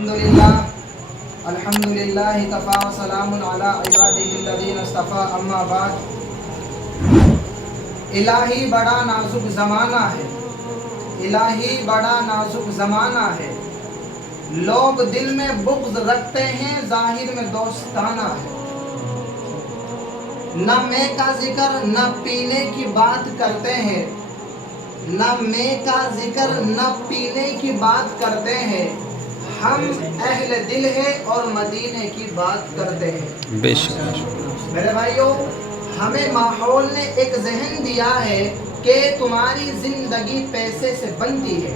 अल्हम्दुलिल्लाह कफ़ा व सलामुन अला इबादिहिल्लज़ीना इस्तफ़ा अम्मा बाद। इलाही बड़ा नाजुक ज़माना है, इलाही बड़ा नाजुक ज़माना है। लोग दिल में बुग़्ज़ रखते हैं, ज़ाहिर में दोस्ताना है। न मैं का जिक्र न पीने की बात करते हैं, न मैं का जिक्र न पीने की बात करते हैं। हम अहले दिल है और मदीने की बात करते हैं। बेशक मेरे भाइयों, हमें माहौल ने एक जहन दिया है कि तुम्हारी जिंदगी पैसे से बनती है।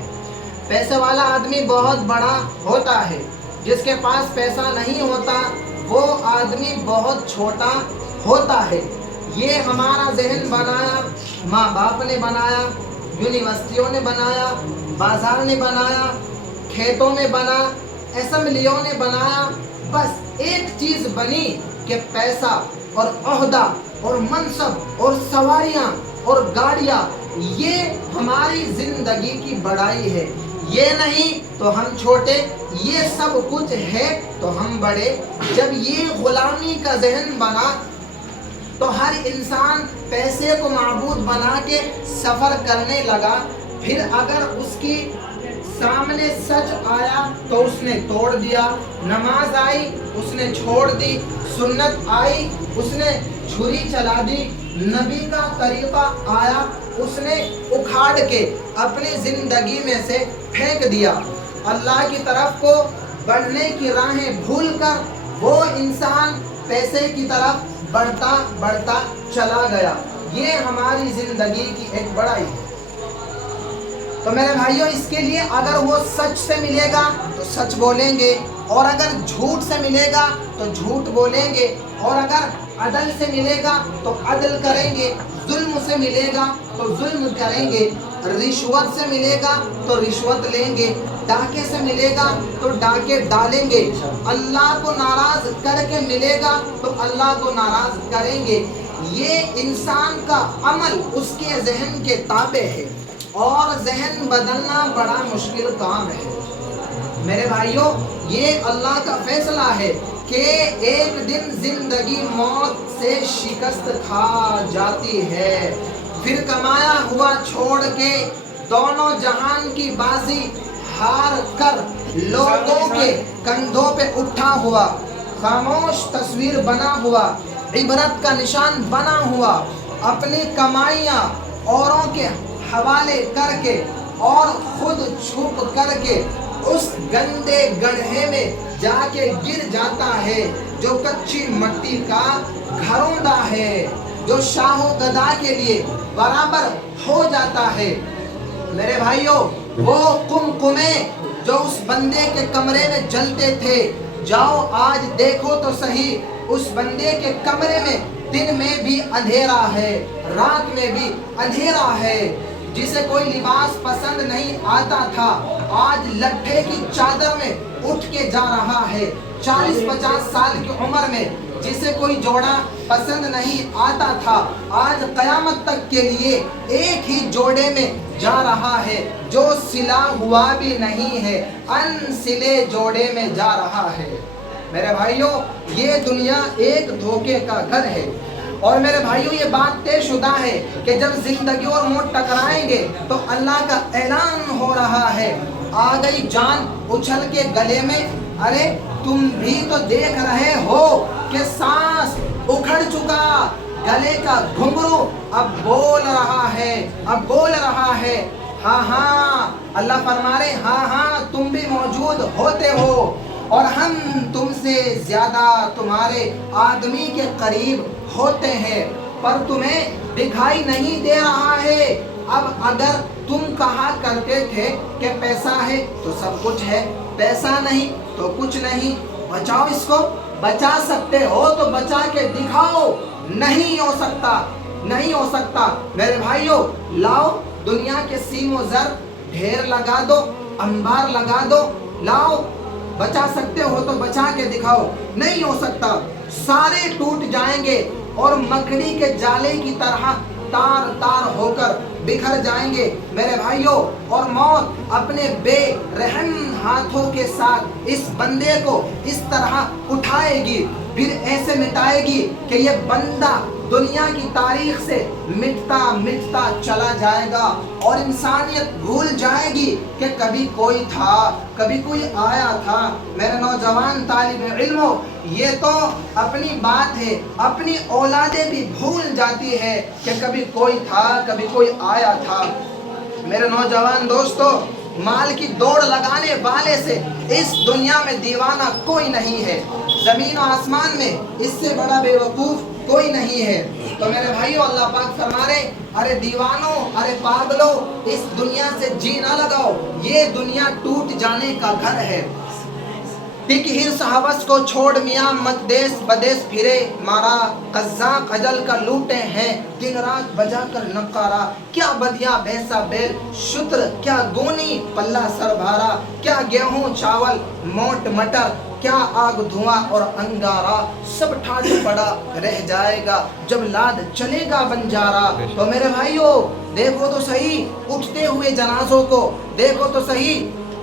पैसे वाला आदमी बहुत बड़ा होता है, जिसके पास पैसा नहीं होता वो आदमी बहुत छोटा होता है। ये हमारा जहन बनाया माँ बाप ने बनाया, यूनिवर्सिटियों ने बनाया, बाजार ने बनाया, खेतों में बना, असेंबलियों ने बनाया। बस एक चीज़ बनी कि पैसा और ओहदा और मनसब और सवारियाँ और गाड़ियाँ, ये हमारी ज़िंदगी की बड़ाई है। ये नहीं तो हम छोटे, ये सब कुछ है तो हम बड़े। जब ये गुलामी का जहन बना तो हर इंसान पैसे को माबूद बना के सफ़र करने लगा। फिर अगर उसकी सामने सच आया तो उसने तोड़ दिया, नमाज आई उसने छोड़ दी, सुन्नत आई उसने छुरी चला दी, नबी का तरीक़ा आया उसने उखाड़ के अपनी ज़िंदगी में से फेंक दिया। अल्लाह की तरफ को बढ़ने की राहें भूल कर वो इंसान पैसे की तरफ बढ़ता बढ़ता चला गया। ये हमारी ज़िंदगी की एक बड़ाई है। तो मेरे भाइयों, इसके लिए अगर वो सच से मिलेगा तो सच बोलेंगे, और अगर झूठ से मिलेगा तो झूठ बोलेंगे, और अगर अदल से मिलेगा तो अदल करेंगे, जुल्म से मिलेगा तो जुल्म करेंगे, रिश्वत से मिलेगा तो रिश्वत लेंगे, डाके से मिलेगा तो डाके डालेंगे, अल्लाह को नाराज़ करके मिलेगा तो अल्लाह को नाराज़ करेंगे। ये इंसान का अमल उसके जहन के ताबे है, और जहन बदलना बड़ा मुश्किल काम है। मेरे भाइयों, ये अल्लाह का फैसला है कि एक दिन जिंदगी मौत से शिकस्त खा जाती है। फिर कमाया हुआ छोड़ के दोनों जहान की बाजी हार कर लोगों के कंधों पे उठा हुआ, खामोश तस्वीर बना हुआ, इबरत का निशान बना हुआ, अपनी कमाइयाँ औरों के हवाले करके और खुद छुप करके उस गंदे गड्ढे में जाके गिर जाता है जो कच्ची मिट्टी का घरौंदा है, जो शाहो गदा के लिए बराबर हो जाता है। मेरे भाइयों, वो कुमकुमे जो उस बंदे के कमरे में जलते थे, जाओ आज देखो तो सही, उस बंदे के कमरे में दिन में भी अंधेरा है, रात में भी अंधेरा है। जिसे कोई लिबास पसंद नहीं आता था, आज लट्ठे की चादर में उठ के जा रहा है। 40-50 साल की उम्र में जिसे कोई जोड़ा पसंद नहीं आता था, आज कयामत तक के लिए एक ही जोड़े में जा रहा है, जो सिला हुआ भी नहीं है, अनसिले जोड़े में जा रहा है। मेरे भाइयों, ये दुनिया एक धोखे का घर है। और मेरे भाइयों, ये बात तयशुदा है कि जब जिंदगी और मौत टकराएंगे तो अल्लाह का ऐलान हो रहा है, आ गई जान उछल के गले में। अरे तुम भी तो देख रहे हो कि सांस उखड़ चुका, गले का घुंघरू अब बोल रहा है, अब बोल रहा है। हाँ हाँ, अल्लाह फरमा रहे, हाँ हाँ तुम भी मौजूद होते हो, और हम तुमसे ज्यादा तुम्हारे आदमी के करीब होते हैं, पर तुम्हें दिखाई नहीं दे रहा है। अब अगर तुम कहा करते थे कि पैसा है तो सब कुछ है, पैसा नहीं तो कुछ नहीं, बचाओ इसको, बचा सकते हो तो बचा के दिखाओ। नहीं हो सकता, नहीं हो सकता। मेरे भाइयों, लाओ दुनिया के सीमो जर ढेर लगा दो, अंबार लगा दो, लाओ बचा सकते हो तो बचा के दिखाओ। नहीं हो सकता, सारे टूट जाएंगे और मकड़ी के जाले की तरह तार तार होकर बिखर जाएंगे मेरे भाइयों, और मौत अपने बेरहम हाथों के साथ इस बंदे को इस तरह उठाएगी, फिर ऐसे मिटाएगी कि ये बंदा दुनिया की तारीख से मिटता मिटता चला जाएगा, और इंसानियत भूल जाएगी कि कभी कोई था, कभी कोई आया था। मेरे नौजवान तालिब इल्मों, ये तो अपनी बात है, अपनी औलादें भी भूल जाती है कि कभी कोई था, कभी कोई आया था। मेरे नौजवान दोस्तों, माल की दौड़ लगाने वाले से इस दुनिया में दीवाना कोई नहीं है, जमीन और आसमान में इससे बड़ा बेवकूफ कोई नहीं है। तो मेरे भाइयों, अल्लाह पाक फरमा रहे, अरे दीवानों, अरे पागलों, इस दुनिया से जी ना लगाओ, ये दुनिया टूट जाने का घर है। टिक हिर्स हवस को छोड़ मियाँ मत देश बदेश फिरे, मारा कज़्ज़ाक़ अजल का लूटे हैं दिन रात बजा कर नकारा। क्या बधिया भैंसा बैल शुत्र, क्या गोनी पल्ला सर भारा, क्या गेहूं चावल मोट मटर, क्या आग धुआं और अंगारा, सब ठाठ पड़ा रह जाएगा जब लाद चलेगा बंजारा। तो मेरे भाइयों, देखो तो सही उठते हुए जनाजों को, देखो तो सही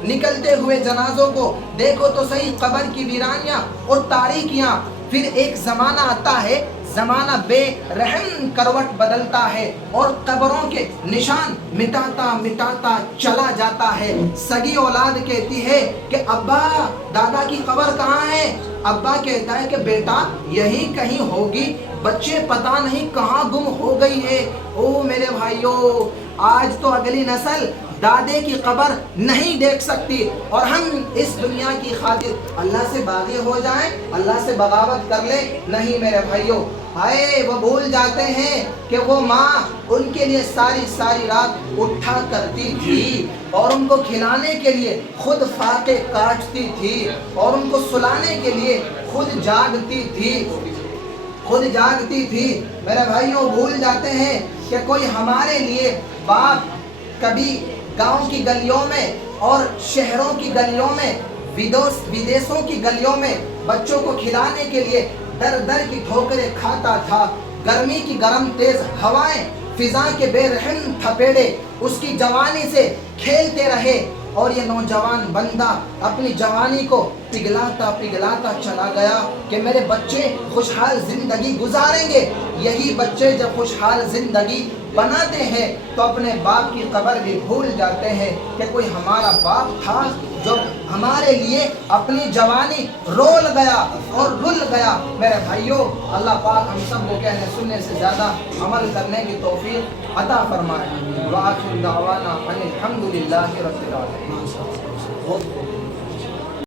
निकलते हुए जनाजों को, देखो तो सही कब्र की वीरानियां और तारीकियां। फिर एक जमाना आता है, जमाना बेरहम करवट बदलता है और कब्रों के निशान मिटाता मिटाता चला जाता है। सगी औलाद कहती है कि अब्बा दादा की कब्र कहाँ है? अब्बा कहता है कि बेटा यही कहीं होगी, बच्चे पता नहीं कहाँ गुम हो गई है। ओ मेरे भाइयों, आज तो अगली नस्ल दादे की कब्र नहीं देख सकती, और हम इस दुनिया की खातिर अल्लाह से बागी हो जाएं, अल्लाह से बगावत कर ले। नहीं मेरे भाइयों, हाय वो भूल जाते हैं कि वो माँ उनके लिए सारी सारी रात उठा करती थी, और उनको खिलाने के लिए खुद फाके काटती थी, और उनको सुलाने के लिए खुद जागती थी, खुद जागती थी। मेरे भाइयों, भूल जाते हैं कि कोई हमारे लिए बाप कभी गांव की गलियों में और शहरों की गलियों में, विदेशों की गलियों में बच्चों को खिलाने के लिए दर दर की ठोकरें खाता था। गर्मी की गर्म तेज हवाएं, फिजा के बेरहम थपेड़े उसकी जवानी से खेलते रहे, और ये नौजवान बंदा अपनी जवानी को पिघलाता पिघलाता चला गया कि मेरे बच्चे खुशहाल जिंदगी गुजारेंगे। यही बच्चे जब खुशहाल जिंदगी बनाते हैं तो अपने बाप की कब्र भी भूल जाते हैं कि कोई हमारा बाप था जो हमारे लिए अपनी जवानी रोल गया और रुल गया। मेरे भाइयों, अल्लाह पाक हम सब को कहने सुनने से ज़्यादा अमल करने की तौफीक अता फरमाए। व आखिर दावाना अनिल हम्दुलिल्लाहि रब्बिल आलमीन।